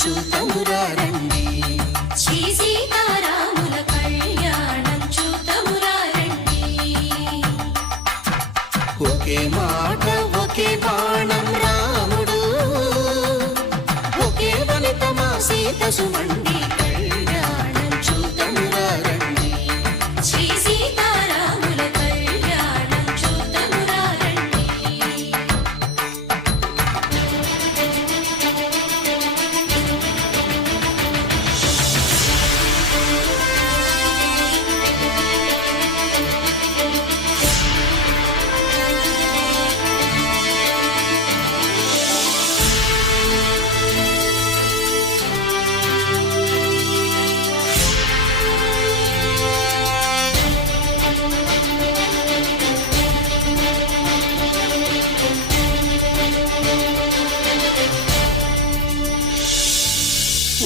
చూతమురారండి. శ్రీ సీతారాముల కళ్యాణం చూతమురారండి. ఒకే మాట ఒకే బాణం రాముడు, ఒకే వనిత మా సీత సుమండి కళ్యాణం చూతమురారండి. శ్రీ సీతారాముల కళ్యాణం చూతమురారండి.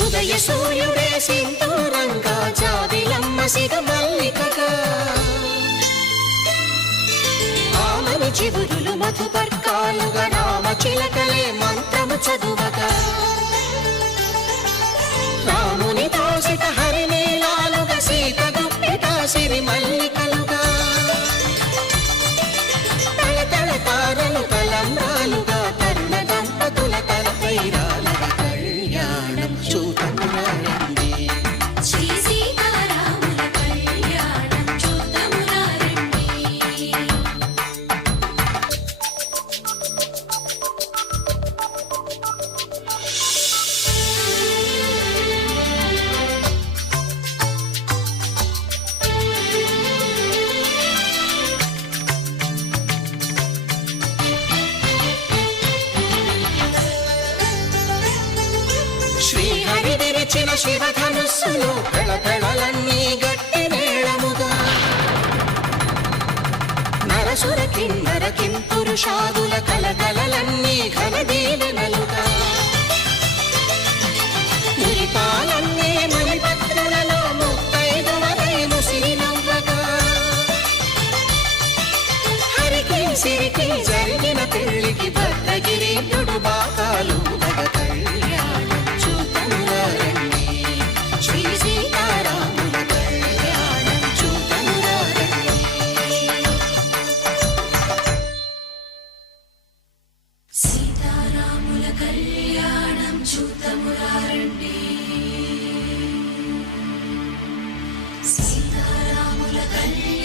ఉదయ సూర్యుడే సింధూరంగా, జాబిలమ్మ సిగ మల్లికగా, ఆమని చిగురులు మధుపర్కాలుగా, రామ చిలకలే మంత్రము చదువగా, రాముని దోసిట హరినీలాలుగా, సీత గుప్పిట సిరి మల్లికలుగా, తళతళ తారలు తలంబ్రాలుగా, తరుణ దంపతుల తలపై రాలగా కళ్యాణం చూతమురారండి. శ్రీ సీతారాముల కళ్యాణం చూతమురారండి. శ్రీహరి విరిచిన శివధనుస్సులు పెళపెళలన్నీ గట్టి మేళముగా, నరసుర కిన్నర కింపురుషాదుల కలకలలన్నీ ఘన దీవెనలుగా, మురిపాలన్నీ మణిపత్రులలో ముత్తైదువలై ముసిరి నవ్వగా, హరికి సిరికి జరిగిన పెళ్లికి భద్రగిరీంద్రుడు బాకాలు కళ్యాణం చూతమురారండి. శ్రీ సీతారాముల కళ్యాణం చూతమురారండి. సీతారాముల కళ్యాణం చూతమురారండి. సీతారాముల కళ్యాణం